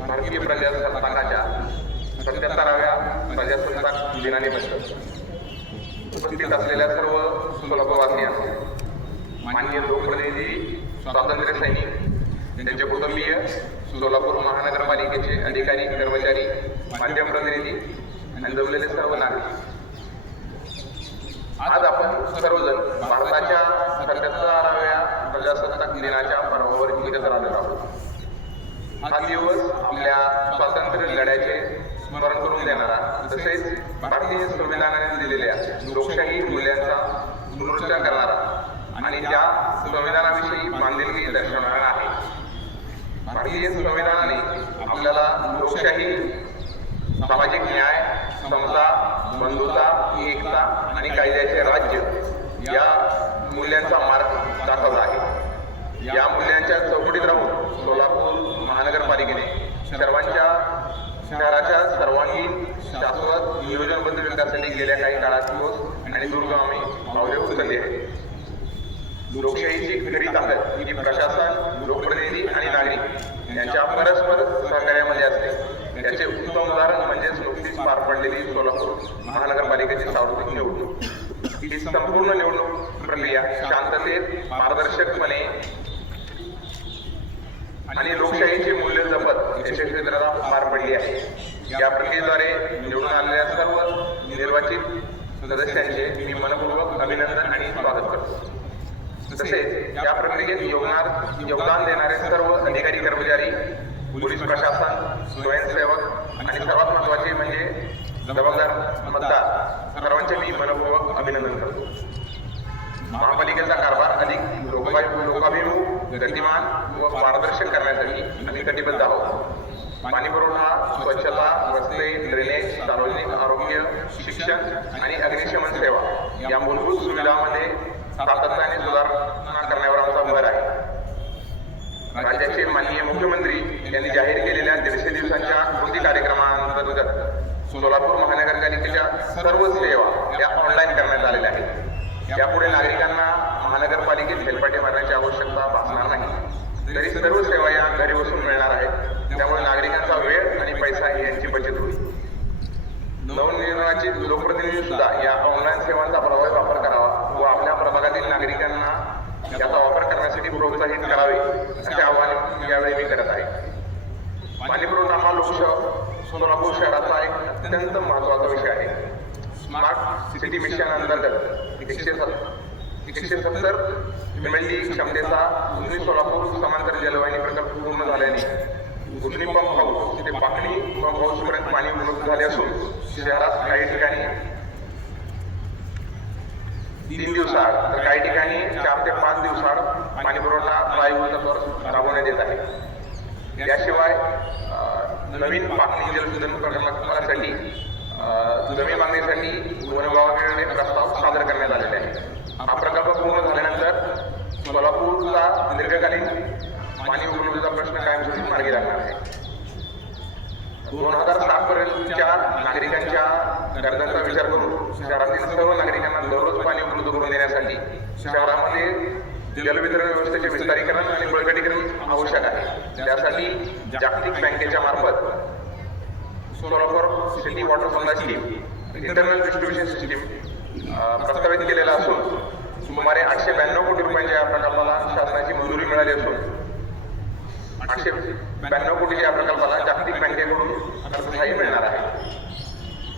भारतीय प्रजासत्ताकाच्या 77व्या प्रजासत्ताक दिनानिमित्त उपस्थित असलेल्या सर्व सोलापूरवासियांना, माननीय लोकप्रतिनिधी, स्वातंत्र्य सैनिक, त्यांचे कुटुंबीय, सोलापूर महानगरपालिकेचे अधिकारी, कर्मचारी, माध्यम प्रतिनिधी आणि जमलेले सर्व नागरिक, आज आपण सर्वजण भारताच्या 77व्या प्रजासत्ताक दिनाच्या पर्वावर एकत्र आलेलो आहोत. हा दिवस आपल्या स्वातंत्र्य लढ्याचे स्मरण करून देणारा, तसेच भारतीय संविधानाने दिलेल्या लोकशाही मूल्यांचा पुनरुच्चार करणारा आणि त्या संविधानाविषयी बांधिलकी दर्शवणारा आहे. भारतीय संविधानाने आपल्याला लोकशाही, सामाजिक न्याय, समता, बंधुता, एकता आणि कायद्याचे राज्य या मूल्यांचा मार्ग दाखवला आहे. या मूल्यांच्या चौकटीत राहून सोलापूर महानगरपालिकेने शहराच्या सर्वांगीण शाश्वत नियोजनबद्ध विकासासाठी गेल्या काही काळात ठोस आणि दूरगामी पावले उचलली आहेत. लोकशाहीची खरी ताकद ही प्रशासन, लोकप्रतिनिधी आणि नागरिक यांच्या परस्पर सहकार्यामध्ये असते. याचे उत्तम उदाहरण म्हणजेच नुकतीच पार पडलेली सोलापूर महानगरपालिकेची सार्वत्रिक निवडणूक. ही संपूर्ण निवडणूक प्रक्रिया शांततेत, पारदर्शकपणे आणि लोकशाहीचे मूल्य जपत यशस्वीरित्या पार पडली आहे. या प्रक्रियेद्वारे निवडून आलेल्या सर्व निर्वाचित सदस्यांचे मी मनपूर्वक अभिनंदन आणि स्वागत करतो. तसेच या प्रक्रियेत योगदान देणारे सर्व अधिकारी, कर्मचारी, पोलीस प्रशासन, स्वयंसेवक आणि सर्वात महत्त्वाचे म्हणजे जबाबदार मतदार सर्वांचे मी मनपूर्वक अभिनंदन करतो. महापालिकेचा कारभार अधिक लोकाभिमुख, गतिमान व पारदर्शक करण्यासाठी आम्ही कटिबद्ध आहोत. पाणी पुरवठा, स्वच्छता, रस्ते, ड्रेनेज, सार्वजनिक आरोग्य, शिक्षण आणि अग्निशमन सेवा या मूलभूत सुविधांमध्ये सातत्याने सुधारणा करण्यावर आमचा भर आहे. राज्याचे माननीय मुख्यमंत्री यांनी जाहीर केलेल्या 150 दिवसांच्या कृती कार्यक्रमांतर्गत सोलापूर महानगरपालिकेच्या सर्व सेवा या ऑनलाईन करण्यात आलेल्या आहेत. यापुढे नागरिकांना महानगरपालिकेत हेलपाटे मारण्याची आवश्यकता भासणार नाही. तरी सर्व सेवा या घरी बसून मिळणार आहेत. त्यामुळे नागरिकांचा वेळ आणि पैसा यांची बचत होईल. नवनिर्वाचित लोकप्रतिनिधी सुद्धा या ऑनलाईन सेवांचा प्रभावी वापर करावा व आपल्या प्रभागातील नागरिकांना याचा वापर करण्यासाठी प्रोत्साहित करावे असे आवाहन यावेळी मी करत आहे. पाणी पुरवठा हा सोलापूर शहराचा एक अत्यंत महत्त्वाचा विषय आहे. स्मार्ट सिटी मिशन अंतर्गत 170 MLD क्षमतेचा जुनी सोलापूर समांतर जलवाहिनी प्रकल्प पूर्ण झाल्याने जुनी पंप हाऊस ते पाकणी पंप हाऊस पर्यंत पाणी उपलब्ध झाले असून शहरात काही ठिकाणी 3 दिवसाआड तर काही ठिकाणी 4 ते 5 दिवसाआड पाणी पुरवठा प्रायोगिक राबवण्यात येत आहे. याशिवाय नवीन पाकणी जलशोधन प्रकल्पासाठी जमीन मागणीसाठी वन विभागाकडे प्रस्ताव सादर करण्यात आलेले आहे. हा प्रकल्प पूर्ण झाल्यानंतर सोलापूरचा दीर्घकालीन पाणी उपलब्धता प्रश्न कायमस्वरूपी मार्गी लागणार आहे. 2060 पर्यंतच्या नागरिकांच्या गरजांचा विचार करून शहरातील सर्व नागरिकांना दररोज पाणी उपलब्ध करून देण्यासाठी शहरामध्ये जलवितरण व्यवस्थेचे विस्तारीकरण आणि बळकटीकरण आवश्यक आहे. त्यासाठी जागतिक बँकेच्या मार्फत Solapur city water supply scheme internal distribution system प्रस्तावित केलेला असून सुमारे 892 कोटी रुपयांच्या या प्रकल्पाला शासनाची मंजुरी मिळाली असून 892 कोटीच्या या प्रकल्पाला जागतिक बँकेकडून अर्थसहाय्य मिळणार आहे.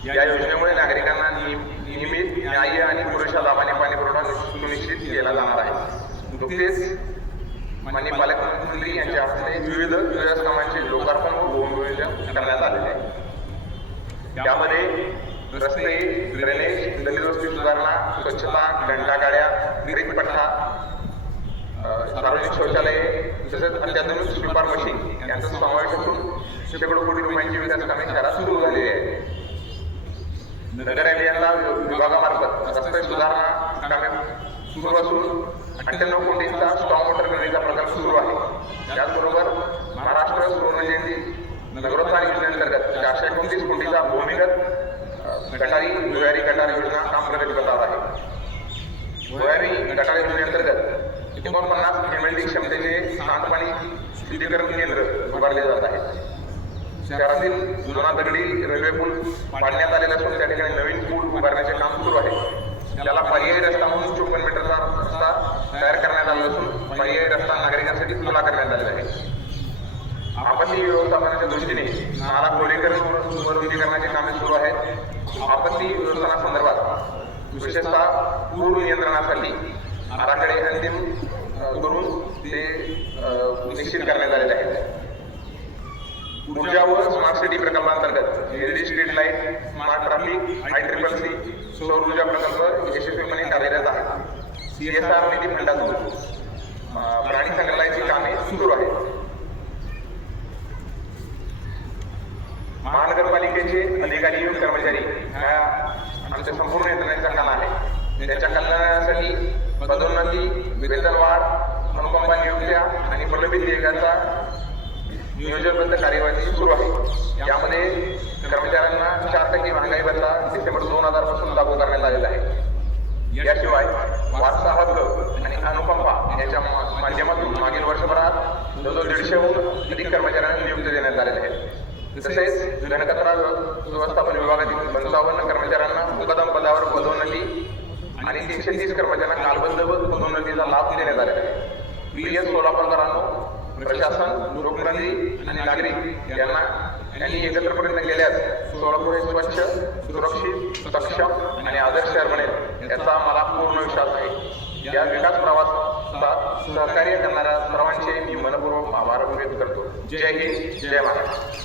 या योजनेमुळे नागरिकांना नियमित, न्याय्य आणि पुरेशा दाबाने पाणी पुरवठा सुनिश्चित केला जाणार आहे. नुकतेच माननीय पालकमंत्री यांच्या हस्ते विविध विकास कामांचे लोकार्पण व भूमिपूजन करण्यात आलेले आहे. त्यामध्ये रस्ते, ड्रेनेज, दलित वस्ती सुधारणा, स्वच्छता, घंटागाड्या, हरित पट्टा, सार्वजनिक शौचालये तसेच अत्याधुनिक स्वीपर मशीन यांचा समावेश असून शेकडो कोटी रुपयांची विकास कामे शहरात सुरू झालेली आहे. नगर अभियंता विभागामार्फत रस्ते सुधारणा कामे सुरू असून 98 कोटींचा स्टॉर्म वॉटर निर्मितीचा प्रकल्प सुरू आहे. त्याचबरोबर महाराष्ट्र सुवर्णजयंती नगरोत्थान योजनेअंतर्गत 429 कोटीचा भूमिगत भुयारी गटार योजना काम प्रगतीपथावर आहे. भुयारी गटार योजनेअंतर्गत 49 MLD क्षमतेचे सांडपाणी शुद्धीकरण केंद्र उभारले जात आहे. शहरातील जुना दगडी रेल्वे पूल पाडण्यात आलेला असून त्या ठिकाणी नवीन पूल उभारण्याचे काम सुरू आहे. त्याला पर्यायी रस्ता म्हणून 54 मीटरचा रस्ता तयार करण्यात आला असून पर्यायी रस्ता नागरिकांसाठी खुला करण्यात आलेला आहे. आपत्ती व्यवस्थापनाच्या दृष्टीने नाला खोलीकरण व सुरुंदीकरणाची कामे सुरू आहेत. आपत्ती व्यवस्थापनासंदर्भात विशेषतः पूर नियंत्रणासाठी आराखडे अंतिम करून ते निश्चित करण्यात आलेले आहेत. ऊर्जा व स्मार्ट सिटी प्रकल्पांतर्गत LED street light, smart traffic, ICCC सौर ऊर्जा प्रकल्प यशस्वीपणे कार्यरत आहे. CSR निधी फंडातून प्राणी संग्रहालयाची कामे सुरू आहेत. महानगरपालिकेचे अधिकारी व कर्मचारी ह्या आमच्या संपूर्ण यंत्रणेचा कणा आहे. त्याच्या कल्याणासाठी पदोन्नती, वेतनवाढ, अनुकंपा नियुक्त्या आणि प्रलंबित देयकाचा नियोजनबद्ध कार्यवाही सुरू आहे. यामध्ये कर्मचाऱ्यांना 4% महागाई भत्ता डिसेंबर 2000 पासून लागू करण्यात आलेला आहे. याशिवाय वारसा हक्क आणि अनुकंपा यांच्या माध्यमातून मागील वर्षभरात जवळजवळ 150हून अधिक कर्मचाऱ्यांना नियुक्ती देण्यात आलेल्या आहेत. तसेच घनकचरा व्यवस्थापन विभागातील 55 कर्मचाऱ्यांना मुकदम पदावर पदोन्नती आणि 330 कर्मचाऱ्यांना कालबद्ध पदोन्नतीचा लाभ देण्यात आलेला आहे. प्रिय सोलापूरकरांनो, प्रशासन, लोकप्रतिनिधी आणि नागरिक यांनी एकत्र प्रयत्न केल्यास सोलापूर हे स्वच्छ, सुरक्षित, सक्षम आणि आदर्श शहर बनेल याचा मला पूर्ण विश्वास आहे. या विकास प्रवासात सहकार्य करणाऱ्या सर्वांचे मी मनपूर्वक आभार व्यक्त करतो. जय हिंद, जय महाराष्ट्र.